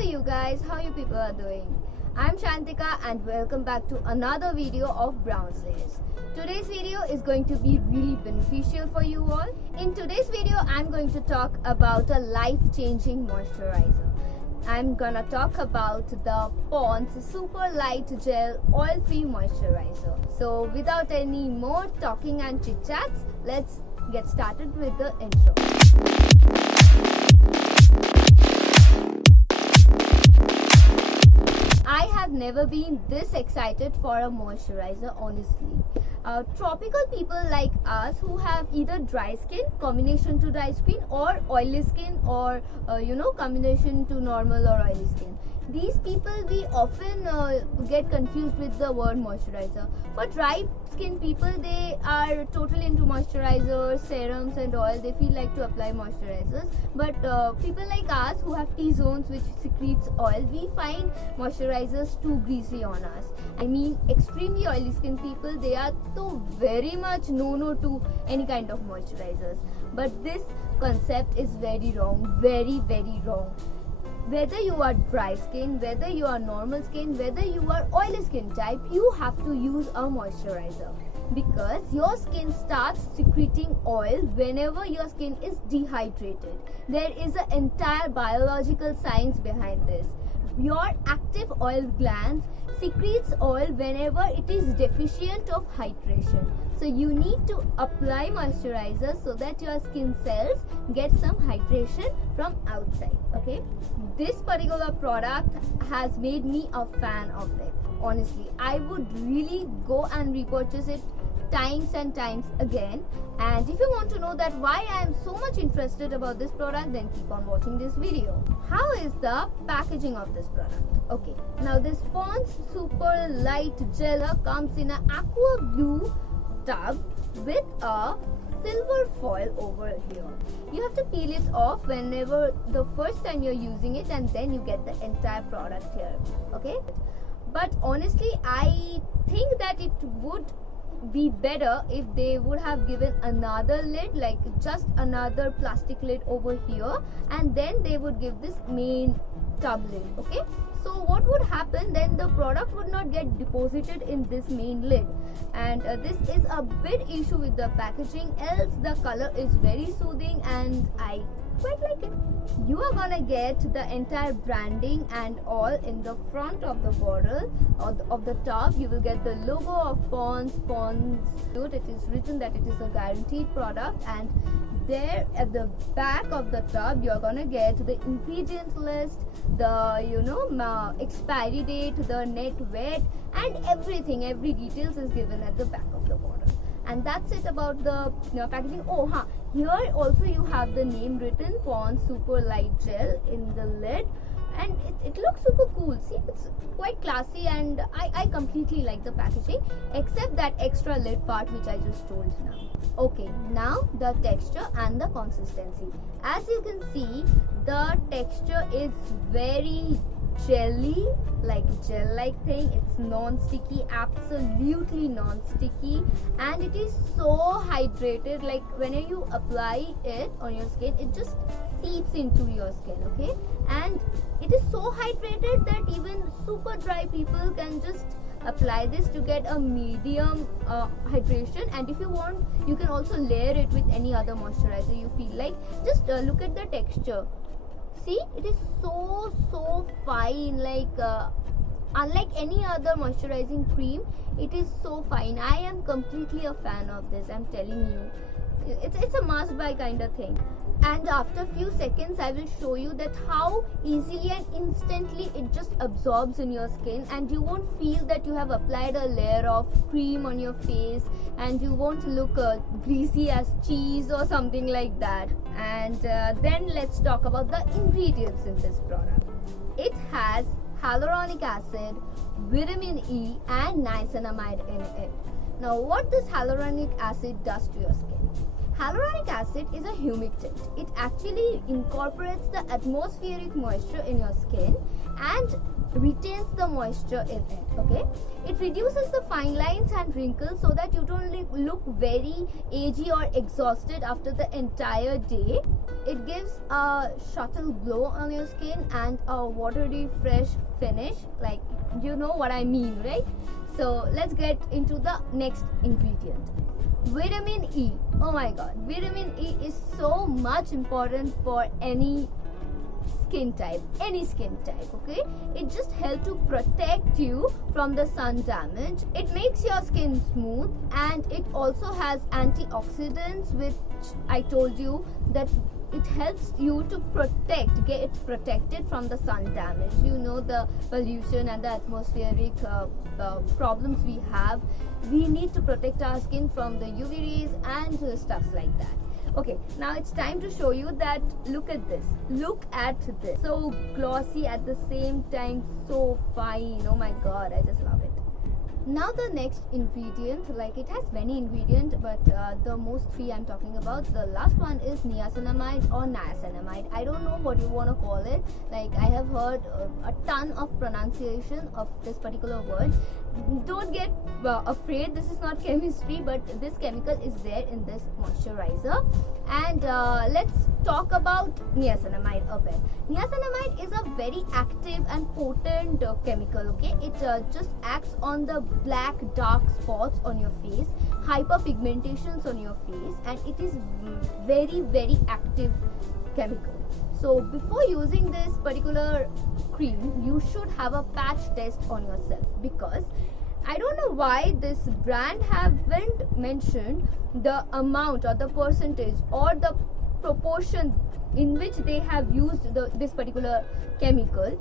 Hello you guys, how you people are doing? I'm Shantika and welcome back to another video of Brown Slays. Today's video is going to be really beneficial for you all. In today's video, I'm going to talk about a life-changing moisturizer. I'm gonna talk about the Pond's Super Light Gel Oil-Free Moisturizer. So without any more talking and chit-chats, let's get started with the intro. I have never been this excited for a moisturizer, honestly. Tropical people like us who have either dry skin, combination to dry skin, or oily skin, or combination to normal or oily skin. These people, we often get confused with the word moisturizer. For dry skin people, they are totally into moisturizers, serums and oil. They feel like to apply moisturizers. But people like us who have T-zones which secretes oil, we find moisturizers too greasy on us. I mean, extremely oily skin people, they are too very much no to any kind of moisturizers. But this concept is very wrong, very wrong. Whether you are dry skin, whether you are normal skin, whether you are oily skin type, you have to use a moisturizer because your skin starts secreting oil whenever your skin is dehydrated. There is an entire biological science behind this. Your active oil glands secretes oil whenever it is deficient of hydration. So you need to apply moisturizer so that your skin cells get some hydration from outside. Okay, this particular product has made me a fan of it. Honestly, I would really go and repurchase it times and times again. And if you want to know that why I am so much interested about this product, then keep on watching this video. How is the packaging of this product? Okay, now this Pond's Super Light Gel comes in an aqua blue tub with a silver foil over here. You have to peel it off whenever the first time you're using it, and then you get the entire product here. Okay, but honestly, I think that it would be better if they would have given another lid, like just another plastic lid over here, and then they would give this main tub lid. Okay, so what would happen then? The product would not get deposited in this main lid, and this is a bit issue with the packaging. Else the color is very soothing and I quite like it. You are gonna get the entire branding and all in the front of the bottle of the tub. You will get the logo of Pond's. It is written that it is a guaranteed product, and there at the back of the tub you are gonna get the ingredient list, the expiry date, the net weight, and everything. Every details is given at the back of the bottle. And that's it about the packaging. Here also you have the name written, Pond's Super Light Gel, in the lid, and it looks super cool. See, it's quite classy, and I completely like the packaging, except that extra lid part which I just told now. Okay, now the texture and the consistency. As you can see, the texture is very jelly, like gel-like thing. It's non-sticky, absolutely non-sticky, and it is so hydrated. Like whenever you apply it on your skin, it just seeps into your skin. Okay, and it is so hydrated that even super dry people can just apply this to get a medium hydration. And if you want, you can also layer it with any other moisturizer you feel like. Just look at the texture. See, it is so fine, like unlike any other moisturizing cream, it is so fine. I am completely a fan of this, I'm telling you. It's a must buy kind of thing. And after few seconds I will show you that how easily and instantly it just absorbs in your skin, and you won't feel that you have applied a layer of cream on your face, and you won't look greasy as cheese or something like that. And then let's talk about the ingredients in this product. It has hyaluronic acid, vitamin E and niacinamide in it. Now what this hyaluronic acid does to your skin? Hyaluronic acid is a humectant. It actually incorporates the atmospheric moisture in your skin and retains the moisture in it. Okay, it reduces the fine lines and wrinkles so that you don't look very agey or exhausted after the entire day. It gives a subtle glow on your skin and a watery fresh finish, like you know what I mean, right? So let's get into the next ingredient. Vitamin E. Oh my god, vitamin E is so much important for any skin type, okay? It just helps to protect you from the sun damage. It makes your skin smooth, and it also has antioxidants, which I told you that it helps you to get protected from the sun damage. You know, the pollution and the atmospheric problems we have. We need to protect our skin from the UV rays and stuff like that. Okay, now it's time to show you that. Look at this, so glossy at the same time, so fine. Oh my god, I just love it. Now the next ingredient, like it has many ingredients, but the most three I'm talking about. The last one is niacinamide or niacinamide. I don't know what you want to call it. Like I have heard a ton of pronunciation of this particular word. Don't get afraid, this is not chemistry, but this chemical is there in this moisturizer. And let's talk about niacinamide a bit. Niacinamide is a very active and potent chemical. Okay, it just acts on the black dark spots on your face, hyperpigmentations on your face, and it is very active chemical. So before using this particular cream, you should have a patch test on yourself, because I don't know why this brand haven't mentioned the amount or the percentage or the proportion in which they have used this particular chemical.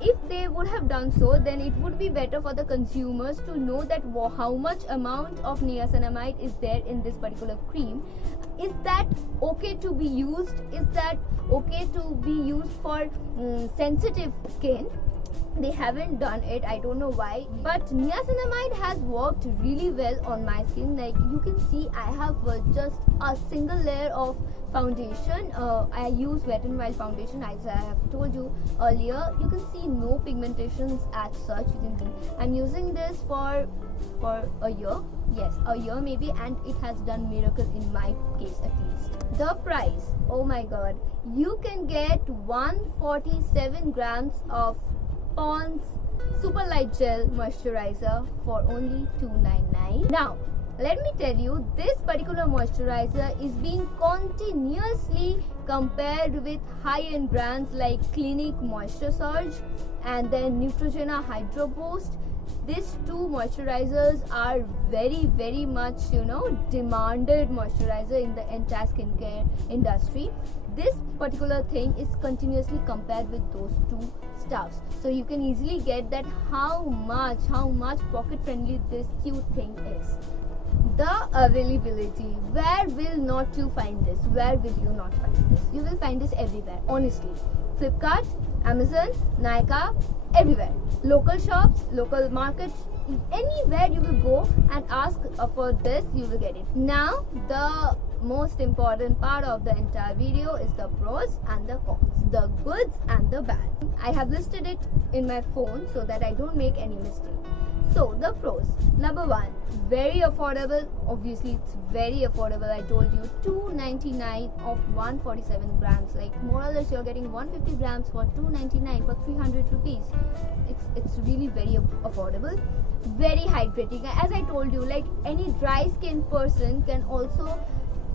If they would have done so, then it would be better for the consumers to know that how much amount of niacinamide is there in this particular cream. Is that okay to be used? Is that okay to be used for sensitive skin? They haven't done it, I don't know why, but niacinamide has worked really well on my skin. Like you can see, I have just a single layer of foundation. I use Wet n Wild foundation, as I have told you earlier. You can see no pigmentations as such. You can see I'm using this for a year, yes, a year maybe, and it has done miracle in my case at least. The price, oh my god, you can get 147 grams of Pond's Super Light Gel Moisturizer for only $2.99. Now, let me tell you, this particular moisturizer is being continuously compared with high-end brands like Clinique Moisture Surge and then Neutrogena Hydro Boost. These two moisturizers are very much, demanded moisturizer in the entire skincare industry. This particular thing is continuously compared with those two stuffs, so you can easily get that how much pocket friendly this cute thing is. The availability, where will not you find this? Where will you not find this? You will find this everywhere, honestly. Flipkart, Amazon, Nykaa, everywhere. Local shops, local markets, anywhere you will go and ask for this, you will get it. Now, the most important part of the entire video is the pros and the cons, the goods and the bad. I have listed it in my phone so that I don't make any mistake. So the pros, number one, very affordable. Obviously it's very affordable. I told you, $2.99 of 147 grams. Like more or less you're getting 150 grams for $2.99 for 300 rupees. It's really very affordable. Very hydrating. As I told you, like any dry skin person can also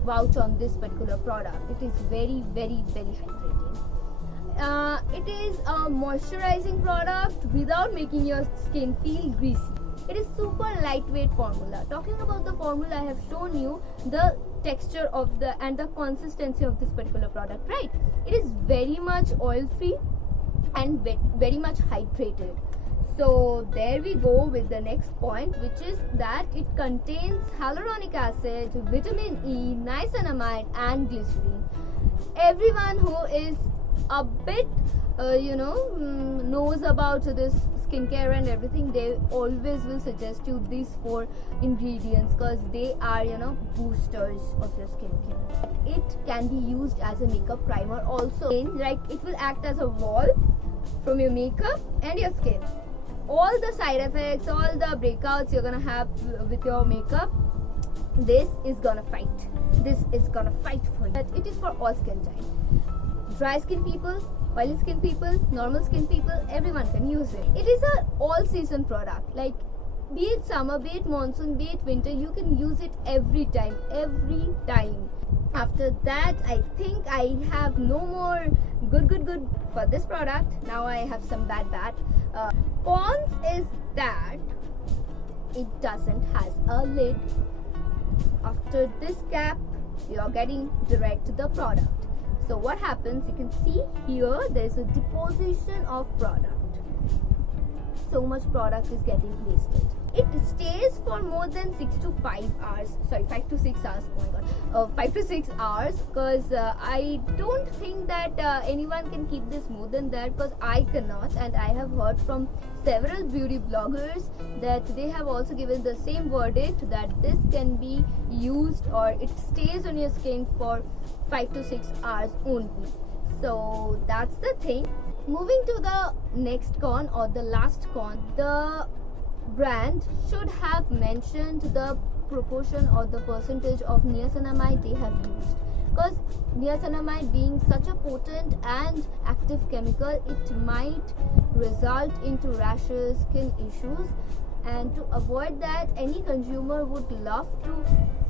vouch on this particular product. It is very hydrating. It is a moisturizing product without making your skin feel greasy. It is super lightweight formula. Talking about the formula, I have shown you the texture of and the consistency of this particular product, right? It is very much oil free and very much hydrated. So there we go with the next point, which is that it contains hyaluronic acid, vitamin E, niacinamide and glycerin. Everyone who is a bit knows about this skincare and everything, they always will suggest you these 4 ingredients because they are, boosters of your skincare. It can be used as a makeup primer also. Like it will act as a wall from your makeup and your skin. All the side effects, all the breakouts you're gonna have with your makeup, this is gonna fight. This is gonna fight for you. But it is for all skin type. Dry skin people, oily skin people, normal skin people, everyone can use it. It is a all season product. Like be it summer, be it monsoon, be it winter, you can use it every time. After that, I think I have no more good for this product. Now I have some bad. Cons is that it doesn't has a lid. After this cap, you're getting direct to the product. So what happens, you can see here there's a deposition of product. So much product is getting wasted. It stays for more than 6 to 5 hours. Sorry, 5 to 6 hours. Oh my god, 5 to 6 hours. Because I don't think that anyone can keep this more than that. Because I cannot, and I have heard from several beauty bloggers that they have also given the same verdict that this can be used or it stays on your skin for 5 to 6 hours only. So that's the thing. Moving to the next con or the last con, the brand should have mentioned the proportion or the percentage of niacinamide they have used, because niacinamide being such a potent and active chemical, it might result into rashes, skin issues, and to avoid that, any consumer would love to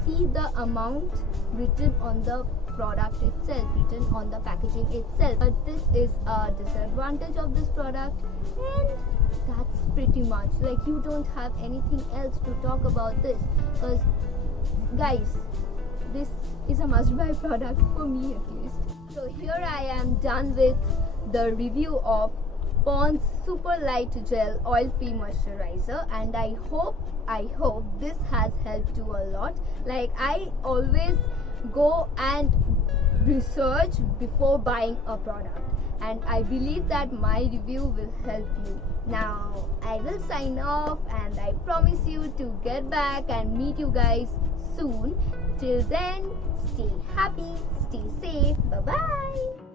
see the amount written on the product itself, written on the packaging itself. But this is a disadvantage of this product, and that's pretty much, like, you don't have anything else to talk about this, because guys, this is a must buy product for me at least. So here I am done with the review of Pond's Super Light Gel Oil Free Moisturizer, and I hope this has helped you a lot. Like, I always go and research before buying a product, and I believe that my review will help you. Now I will sign off, and I promise you to get back and meet you guys soon. Till then, stay happy, stay safe, bye bye.